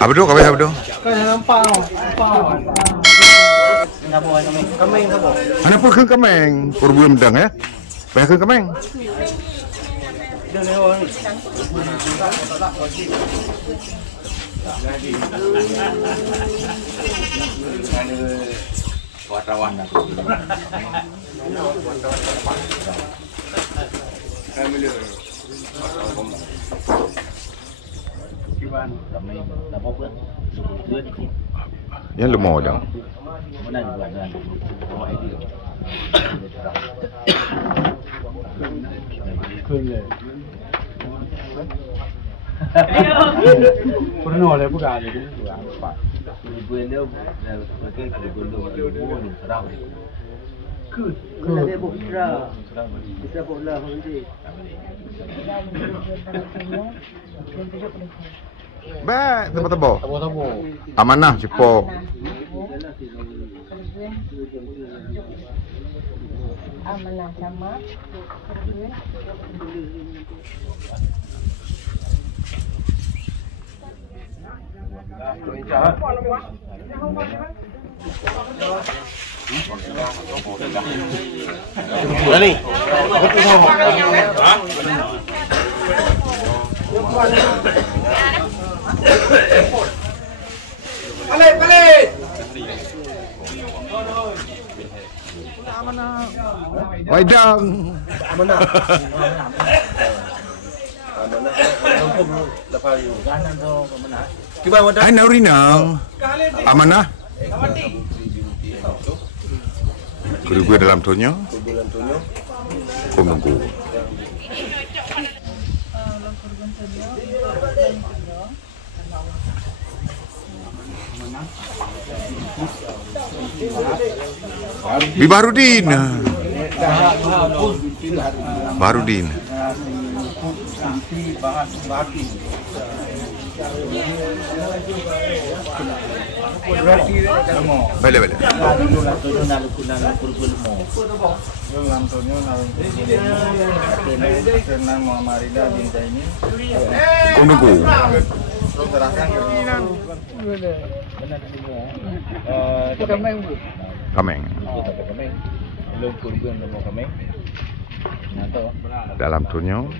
Apa tu? Apa tu? Kan nampak. Kameng tu. Ana pun ke kameng. Kurbuan mendang ya. Banyak ke kameng. Wartawan. Yang lemah dah. Pernah le buka je. Baik, tebak-tebak. Tabo. Amanah cepo. Amanah sama. Ni. Balik. Waidang. Amanah. Lepas you. Kanan tu amanah. Cuba wadah. Ai naurinang. Amanah. Kedua dalam tonyo. Pemunggu. Bibarudin. Barudin. Balik. Pemunggu. Kameng. Dalam tonyo.